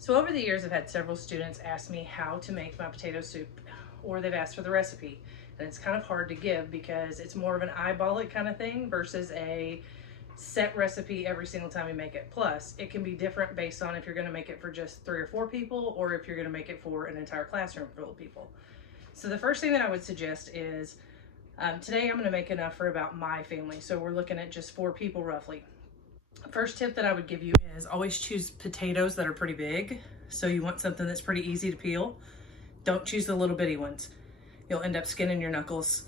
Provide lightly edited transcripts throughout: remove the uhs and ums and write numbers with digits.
So over the years, I've had several students ask me how to make my potato soup, or they've asked for the recipe. And it's kind of hard to give because it's more of an eyeball it kind of thing versus a set recipe every single time you make it. Plus, it can be different based on if you're going to make it for just 3 or 4 people or if you're going to make it for an entire classroom full of people. So the first thing that I would suggest is today I'm going to make enough for about my family. So we're looking at just 4 people roughly. First tip that I would give you is always choose potatoes that are pretty big. So you want something that's pretty easy to peel. Don't choose the little bitty ones. You'll end up skinning your knuckles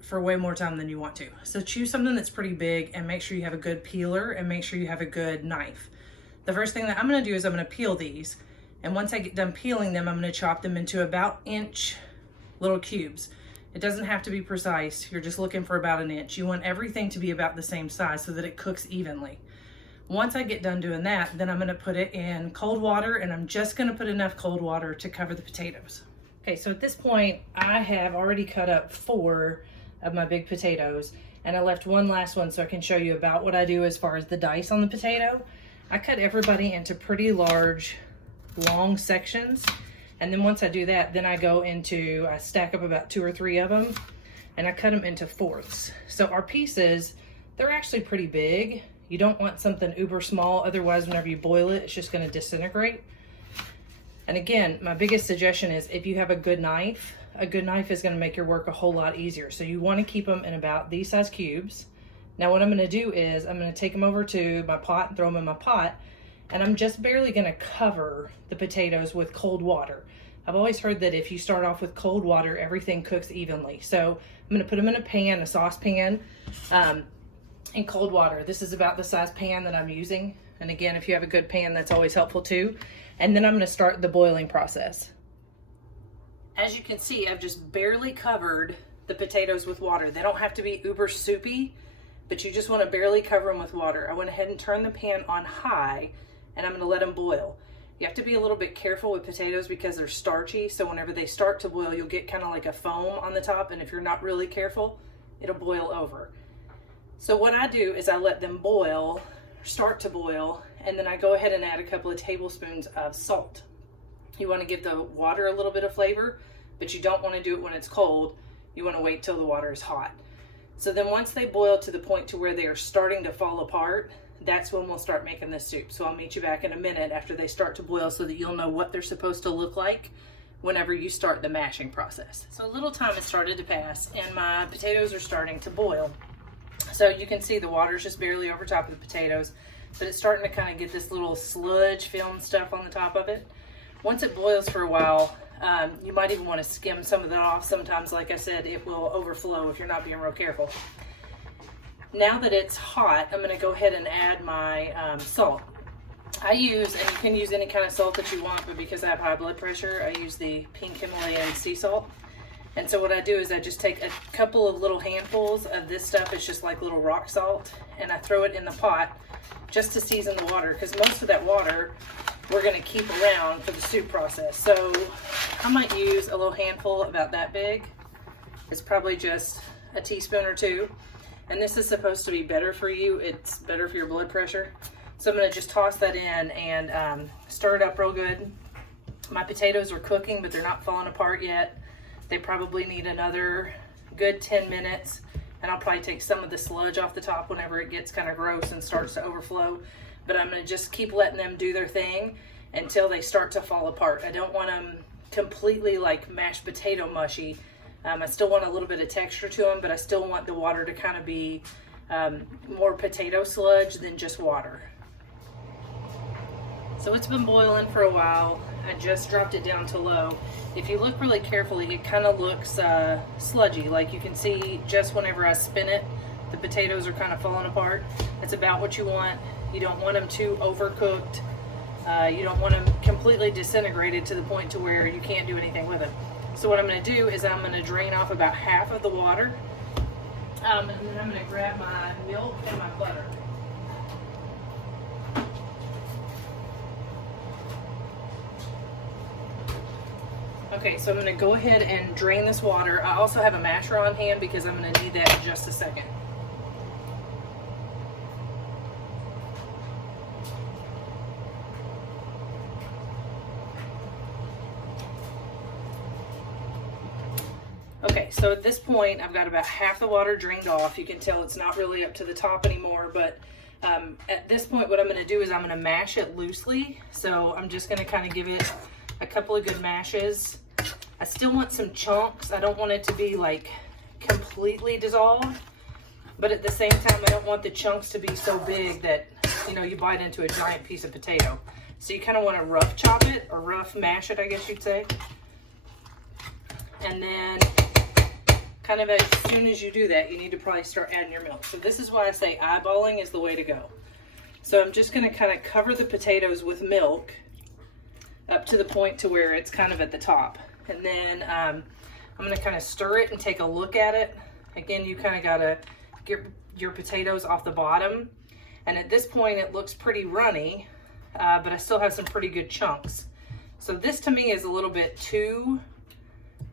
for way more time than you want to. So choose something that's pretty big and make sure you have a good peeler and make sure you have a good knife. The first thing that I'm gonna do is I'm gonna peel these. And once I get done peeling them, I'm gonna chop them into about inch little cubes. It doesn't have to be precise. You're just looking for about an inch. You want everything to be about the same size so that it cooks evenly. Once I get done doing that, then I'm gonna put it in cold water, and I'm just gonna put enough cold water to cover the potatoes. Okay, so at this point, I have already cut up 4 of my big potatoes, and I left one last one so I can show you about what I do as far as the dice on the potato. I cut everybody into pretty large, long sections. And then once I do that, then I go into, I stack up about 2 or 3 of them, and I cut them into fourths. So our pieces, they're actually pretty big. You don't want something uber small, otherwise whenever you boil it, it's just gonna disintegrate. And again, my biggest suggestion is if you have a good knife is gonna make your work a whole lot easier. So you wanna keep them in about these size cubes. Now what I'm gonna do is I'm gonna take them over to my pot and throw them in my pot, and I'm just barely gonna cover the potatoes with cold water. I've always heard that if you start off with cold water, everything cooks evenly. So I'm gonna put them in a pan, a saucepan, in cold water. This is about the size pan that I'm using. And again, if you have a good pan, that's always helpful too. And then I'm gonna start the boiling process. As you can see, I've just barely covered the potatoes with water. They don't have to be uber soupy, but you just wanna barely cover them with water. I went ahead and turned the pan on high, and I'm gonna let them boil. You have to be a little bit careful with potatoes because they're starchy, so whenever they start to boil, you'll get kind of like a foam on the top, and if you're not really careful, it'll boil over. So what I do is I let them boil, start to boil, and then I go ahead and add a couple of tablespoons of salt. You want to give the water a little bit of flavor, but you don't want to do it when it's cold. You want to wait till the water is hot. So then once they boil to the point to where they are starting to fall apart, that's when we'll start making the soup. So I'll meet you back in a minute after they start to boil so that you'll know what they're supposed to look like whenever you start the mashing process. So a little time has started to pass and my potatoes are starting to boil. So you can see the water's just barely over top of the potatoes, but it's starting to kind of get this little sludge film stuff on the top of it. Once it boils for a while, you might even want to skim some of that off. Sometimes, like I said, it will overflow if you're not being real careful. Now that it's hot, I'm going to go ahead and add my salt. I use, and you can use any kind of salt that you want, but because I have high blood pressure, I use the pink Himalayan sea salt. And so what I do is I just take a couple of little handfuls of this stuff. It's just like little rock salt, and I throw it in the pot just to season the water, because most of that water we're going to keep around for the soup process. So I might use a little handful about that big. It's probably just a teaspoon or 2. And this is supposed to be better for you. It's better for your blood pressure. So I'm going to just toss that in and stir it up real good. My potatoes are cooking, but they're not falling apart yet. They probably need another good 10 minutes. And I'll probably take some of the sludge off the top whenever it gets kind of gross and starts to overflow. But I'm going to just keep letting them do their thing until they start to fall apart. I don't want them completely like mashed potato mushy. I still want a little bit of texture to them, but I still want the water to kind of be more potato sludge than just water. So it's been boiling for a while. I just dropped it down to low. If you look really carefully, it kind of looks sludgy. Like you can see just whenever I spin it, the potatoes are kind of falling apart. That's about what you want. You don't want them too overcooked. You don't want them completely disintegrated to the point to where you can't do anything with it. So what I'm going to do is I'm going to drain off about half of the water, and then I'm going to grab my milk and my butter. Okay, so I'm going to go ahead and drain this water. I also have a masher on hand because I'm going to need that in just a second. Okay, so at this point, I've got about half the water drained off. You can tell it's not really up to the top anymore, but at this point, what I'm gonna do is I'm gonna mash it loosely. So I'm just gonna kind of give it a couple of good mashes. I still want some chunks. I don't want it to be like completely dissolved, but at the same time, I don't want the chunks to be so big that, you know, you bite into a giant piece of potato. So you kind of want to rough chop it, or rough mash it, I guess you'd say. And then kind of as soon as you do that, you need to probably start adding your milk. So this is why I say eyeballing is the way to go. So I'm just going to kind of cover the potatoes with milk up to the point to where it's kind of at the top. And then I'm going to kind of stir it and take a look at it. Again, you kind of got to get your potatoes off the bottom. And at this point, it looks pretty runny, but I still have some pretty good chunks. So this to me is a little bit too,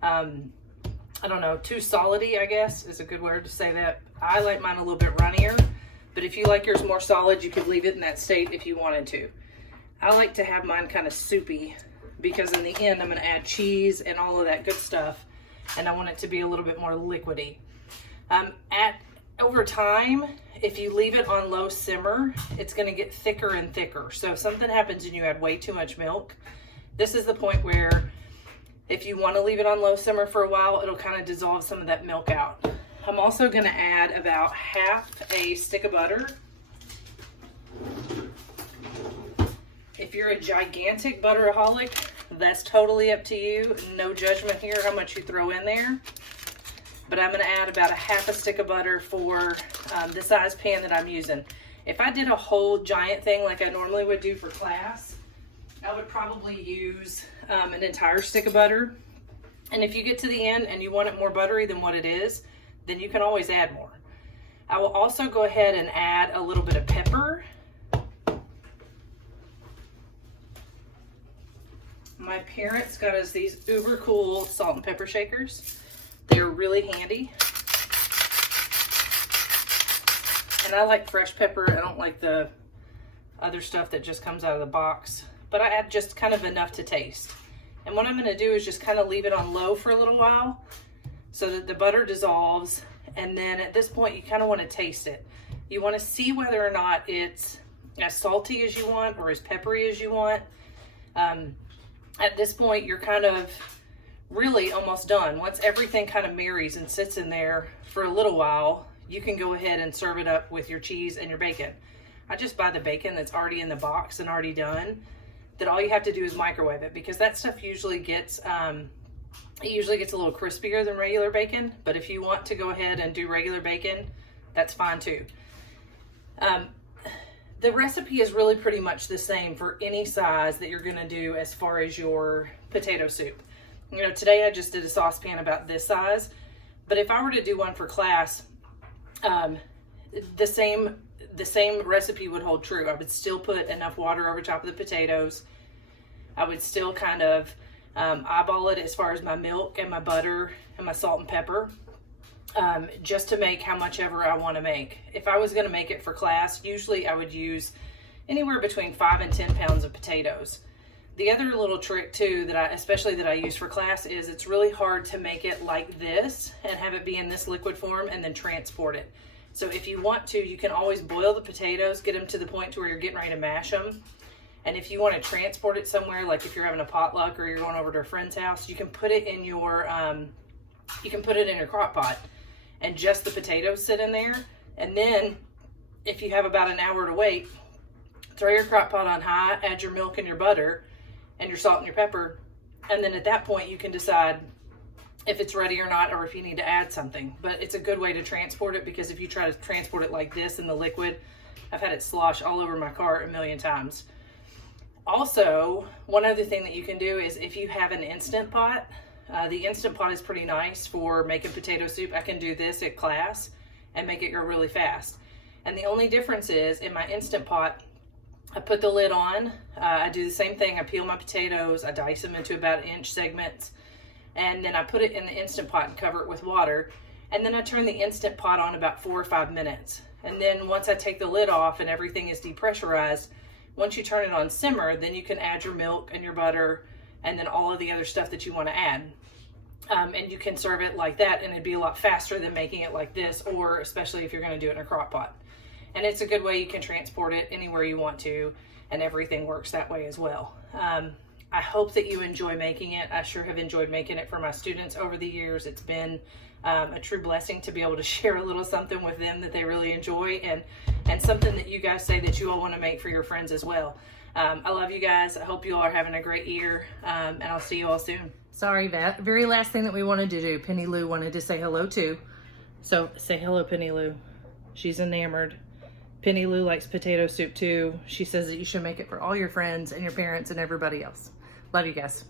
I don't know, too solidy, I guess is a good word to say that. I like mine a little bit runnier, but if you like yours more solid, you could leave it in that state if you wanted to. I like to have mine kind of soupy because in the end, I'm going to add cheese and all of that good stuff, and I want it to be a little bit more liquidy. Over time, if you leave it on low simmer, it's going to get thicker and thicker. So if something happens and you add way too much milk, this is the point where if you want to leave it on low simmer for a while, it'll kind of dissolve some of that milk out. I'm also going to add about half a stick of butter. If you're a gigantic butteraholic, that's totally up to you. No judgment here how much you throw in there. But I'm going to add about a half a stick of butter for the size pan that I'm using. If I did a whole giant thing like I normally would do for class, I would probably use an entire stick of butter. And if you get to the end and you want it more buttery than what it is, then you can always add more. I will also go ahead and add a little bit of pepper. My parents got us these uber cool salt and pepper shakers. They're really handy. And I like fresh pepper. I don't like the other stuff that just comes out of the box. But I add just kind of enough to taste. And what I'm going to do is just kind of leave it on low for a little while so that the butter dissolves. And then at this point, you kind of want to taste it. You want to see whether or not it's as salty as you want or as peppery as you want. At this point, you're kind of really almost done. Once everything kind of marries and sits in there for a little while, you can go ahead and serve it up with your cheese and your bacon. I just buy the bacon that's already in the box and already done, that all you have to do is microwave it, because that stuff usually gets a little crispier than regular bacon. But if you want to go ahead and do regular bacon, that's fine too. The recipe is really pretty much the same for any size that you're going to do as far as your potato soup. You know, today I just did a saucepan about this size, but if I were to do one for class, the same recipe would hold true. I would still put enough water over top of the potatoes. I would still kind of eyeball it as far as my milk and my butter and my salt and pepper, just to make how much ever I want to make. If I was going to make it for class, usually I would use anywhere between 5 and 10 pounds of potatoes. The other little trick too that I use for class is it's really hard to make it like this and have it be in this liquid form and then transport it. So if you want to, you can always boil the potatoes, get them to the point to where you're getting ready to mash them. And if you want to transport it somewhere, like if you're having a potluck or you're going over to a friend's house, you can put it in your crock pot and just the potatoes sit in there. And then if you have about an hour to wait, throw your crock pot on high, add your milk and your butter and your salt and your pepper. And then at that point you can decide if it's ready or not, or if you need to add something. But it's a good way to transport it, because if you try to transport it like this in the liquid, I've had it slosh all over my cart a million times. Also, one other thing that you can do is if you have an Instant Pot, the Instant Pot is pretty nice for making potato soup. I can do this at class and make it go really fast. And the only difference is in my Instant Pot, I put the lid on, I do the same thing. I peel my potatoes, I dice them into about 1-inch segments, and then I put it in the Instant Pot and cover it with water. And then I turn the Instant Pot on about 4 or 5 minutes. And then once I take the lid off and everything is depressurized, once you turn it on simmer, then you can add your milk and your butter and then all of the other stuff that you want to add. And you can serve it like that, and it'd be a lot faster than making it like this, or especially if you're going to do it in a crock pot. And it's a good way you can transport it anywhere you want to, and everything works that way as well. I hope that you enjoy making it. I sure have enjoyed making it for my students over the years. It's been a true blessing to be able to share a little something with them that they really enjoy, and something that you guys say that you all want to make for your friends as well. I love you guys. I hope you all are having a great year, and I'll see you all soon. Sorry, that very last thing that we wanted to do, Penny Lou wanted to say hello too. So say hello, Penny Lou. She's enamored. Penny Lou likes potato soup too. She says that you should make it for all your friends and your parents and everybody else. Love you guys.